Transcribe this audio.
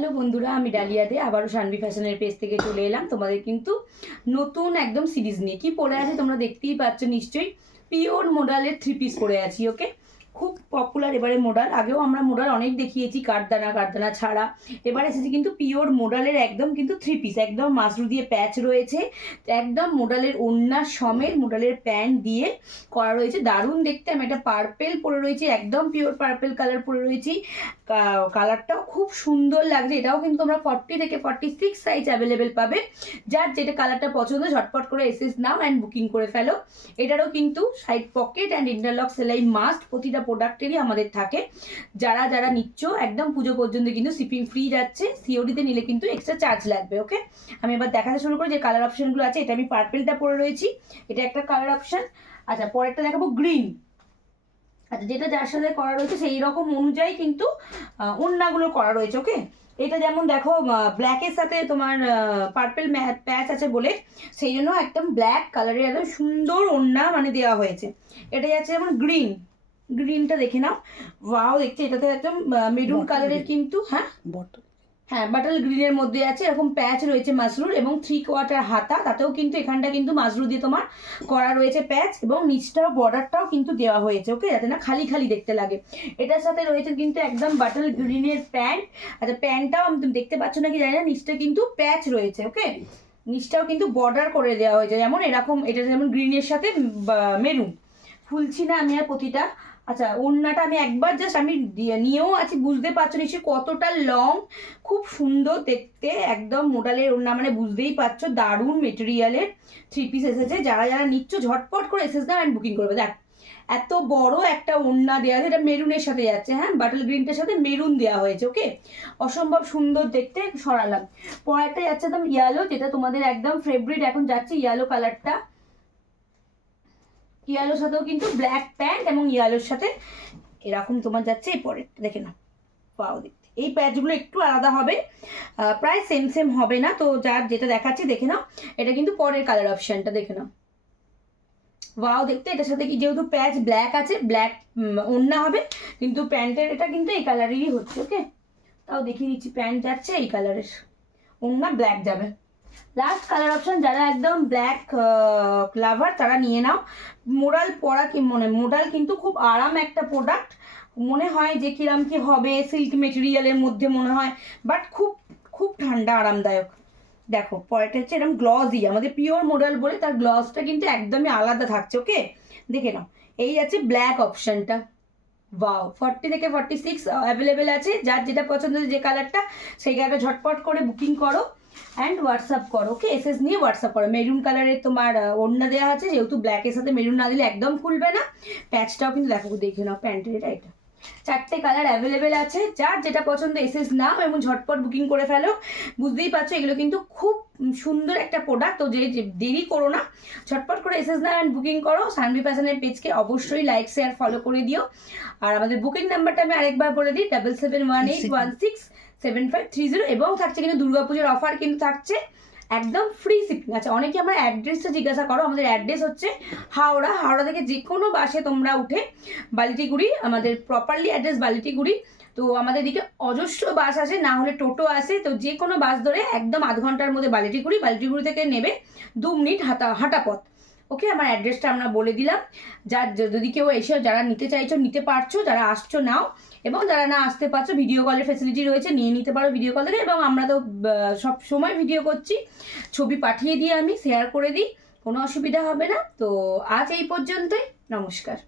Hello বন্ধুরা, আমি dahlia দে আবারও শানভি ফ্যাশনের পেজ থেকে চলে এলাম তোমাদের কিন্তু নতুন একদম সিরিজ নিয়ে। কি পরে আছে তোমরা দেখতেই পাচ্ছ নিশ্চয়ই। পিওর মোডালের 3 পিস পরে আছি। ওকে, খুব পপুলার এবারে মোডাল। আগেও আমরা মোডাল অনেক দেখিয়েছি, কাঠদানা ছাড়া। এবারে এসেছি কিন্তু পিওর মোডালের একদম কিন্তু 3 পিস, একদম মাসরু দিয়ে প্যাচ রয়েছে, একদম মোডালের ওড়না সমেত মোডালের প্যান্ট দিয়ে করা রয়েছে। দারুণ দেখতে। আমি একটা পার্পেল পরে রয়েছি, একদম পিওর পার্পেল কালার পরে রয়েছি। কালারটাও খুব সুন্দর লাগছে। এটাও কিন্তু তোমরা 40 থেকে 46 সাইজ অ্যাভেলেবেল পাবে। যার যেটা কালারটা পছন্দ ঝটপট করে এসএস নাও অ্যান্ড বুকিং করে ফেলো। এটারও কিন্তু সাইড পকেট অ্যান্ড ইন্টারলক সেলাই মাস্ট প্রতিটা প্রোডাক্টেরই আমাদের থাকে। যারা যারা নিচ্ছ একদম পুজো পর্যন্ত কিন্তু শিপিং ফ্রি যাচ্ছে। সিওডিতে নিলে কিন্তু এক্সট্রা চার্জ লাগবে। ওকে, আমি এবার দেখাতে শুরু করি যে কালার অপশানগুলো আছে। এটা আমি পার্পেলটা পরে রয়েছি, এটা একটা কালার অপশান। আচ্ছা, পরেরটা দেখাবো গ্রিন। আচ্ছা, যেটা যার সাথে করা রয়েছে সেই রকম অনুযায়ী কিন্তু ওড়নাগুলো করা রয়েছে। ওকে, এটা যেমন দেখো ব্ল্যাকের সাথে তোমার পার্পেল প্যাচ আছে বলে সেই জন্য একদম ব্ল্যাক কালারের একদম সুন্দর ওড়না মানে দেওয়া হয়েছে। এটা যাচ্ছে যেমন গ্রিনটা দেখে নাও, ওয়াও দেখতে। এটাতে একদম মেরুন কালারের কিন্তু হ্যাঁ বাটাল গ্রিনের মধ্যে আছে। এরকম প্যাচ রয়েছে মাসরুর এবং 3/4 হাতা, তাতেও কিন্তু এখানটা কিন্তু মাসরু দিয়ে তোমার করা রয়েছে প্যাচ, এবং নিচটাও বর্ডারটাও কিন্তু দেওয়া হয়েছে। ওকে, যাতে না খালি খালি দেখতে লাগে। এটার সাথে রয়েছে কিন্তু একদম বাটাল গ্রিনের প্যান্ট। আচ্ছা, প্যান্টটাও আমি তুমি দেখতে পাচ্ছ নাকি জানি না, নিচটা কিন্তু প্যাচ রয়েছে। ওকে, নিচটাও কিন্তু বর্ডার করে দেওয়া হয়েছে যেমন এরকম। এটা যেমন গ্রিনের সাথে মেরুন, ফুলছি না আমি আর প্রতিটা। আচ্ছা, ওড়নাটা আমি একবার জাস্ট আমি নিয়েও আছি, বুঝতে পারছো নিশ্চয়ই কতটা লং, খুব সুন্দর দেখতে। একদম মোডালের ওড়না মানে বুঝতেই পারছো, দারুণ মেটেরিয়ালের 3 পিস এসেছে। যারা যারা নিচ্ছ ঝটপট করে এসেছে না অ্যান্ড বুকিং করবে। দেখ এত বড় একটা ওড়না দেওয়া আছে, এটা মেরুনের সাথে যাচ্ছে। হ্যাঁ, বাটল গ্রিনটার সাথে মেরুন দেওয়া হয়েছে। ওকে, অসম্ভব সুন্দর দেখতে। সরালাম। পরেরটা যাচ্ছে একদম ইয়েলো, যেটা তোমাদের একদম ফেভারিট এখন যাচ্ছে ইয়েলো কালারটা। ইয়ালোর সাথেও কিন্তু ব্ল্যাক প্যান্ট এবং ইয়ালোর সাথে এরকম তোমার যাচ্ছে। এই পরেরটা দেখে নাও, পাও দেখতে। এই প্যাচগুলো একটু আলাদা হবে, প্রায় সেম হবে না। তো যার যেটা দেখাচ্ছি দেখে নাও। এটা কিন্তু পরের কালার অপশানটা দেখে নাও, ওয়াও দেখতে। এটার সাথে কি যেহেতু প্যাচ ব্ল্যাক আছে, ব্ল্যাক ওড়না হবে, কিন্তু প্যান্টের এটা কিন্তু এই কালারেরই হচ্ছে। ওকে, তাও দেখিয়ে দিচ্ছি। প্যান্ট যাচ্ছে এই কালারের, ওড়না ব্ল্যাক যাবে। লাস্ট কালার অপশন, যারা একদম ব্ল্যাক লাভার তারা নিয়ে নাও। মোডাল পরা কি মোডাল কিন্তু খুব আরাম একটা প্রোডাক্ট। মনে হয় যে কিরম কি হবে, সিল্ক মেটেরিয়ালের মধ্যে মনে হয়, বাট খুব খুব ঠান্ডা আরামদায়ক। দেখো পরেরটা হচ্ছে এরকম গ্লসি, আমাদের পিওর মোডাল বলে তার গ্লসটা কিন্তু একদমই আলাদা থাকছে। ওকে, দেখে নাও। এই আছে ব্ল্যাক অপশনটা, ওয়াও। 40 থেকে 46 অ্যাভেলেবেল আছে। যার যেটা পছন্দ যে কালারটা, সেই কালারটা ঝটপট করে বুকিং করো অ্যান্ড হোয়াটসঅ্যাপ করো। ওকে, এসএস নিয়ে হোয়াটসঅ্যাপ করো। মেরুন কালারের তোমার ওড়না দেওয়া আছে, যেহেতু ব্ল্যাকের সাথে মেরুন না দিলে একদম খুলবে না। প্যাচটাও কিন্তু দেখো, দেখে নাও প্যান্টের। এটা 4টে কালার অ্যাভেলেবেল আছে। যার যেটা পছন্দ এসএস নাও এবং ঝটপট বুকিং করে ফেলো। বুঝতেই পারছো এগুলো কিন্তু খুব সুন্দর একটা প্রোডাক্ট। তো যে দেরি করো না, ঝটপট করে এসএস নাও অ্যান্ড বুকিং করো। শানভি ফ্যাশনের পেজকে অবশ্যই লাইক শেয়ার ফলো করে দিও। আর আমাদের বুকিং নাম্বারটা আমি আরেকবার বলে দিই, 7718167530। এবং থাকছে কিন্তু দুর্গাপুজোর অফার কিন্তু থাকছে, একদম ফ্রি শিপিং। আচ্ছা, অনেকে আমার অ্যাড্রেসটা জিজ্ঞাসা করো। আমাদের অ্যাড্রেস হচ্ছে হাওড়া থেকে যে কোনো বাসে তোমরা উঠে বালিটিগুড়ি, আমাদের প্রপারলি অ্যাড্রেস বালিটিগুড়ি। তো আমাদের দিকে অজস্র বাস আসে, না হলে টোটো আসে। তো যে কোনো বাস ধরে একদম আধ ঘন্টার মধ্যে বালিটিগুড়ি থেকে নেবে 2 মিনিট হাঁটা পথ। ওকে, আমার অ্যাড্রেসটা আমরা বলে দিলাম। যদি কেউ এসে যারা নিতে চাইছো নিতে পারছো, যারা আসছো নাও, এবং যারা না আসতে পারছো ভিডিও কলের ফেসিলিটি রয়েছে, নিয়ে নিতে পারো ভিডিও কল থেকে। এবং আমরা তো সব সময় ভিডিও করছি, ছবি পাঠিয়ে দিয়ে আমি শেয়ার করে দিই, কোনো অসুবিধা হবে না। তো আজ এই পর্যন্তই, নমস্কার।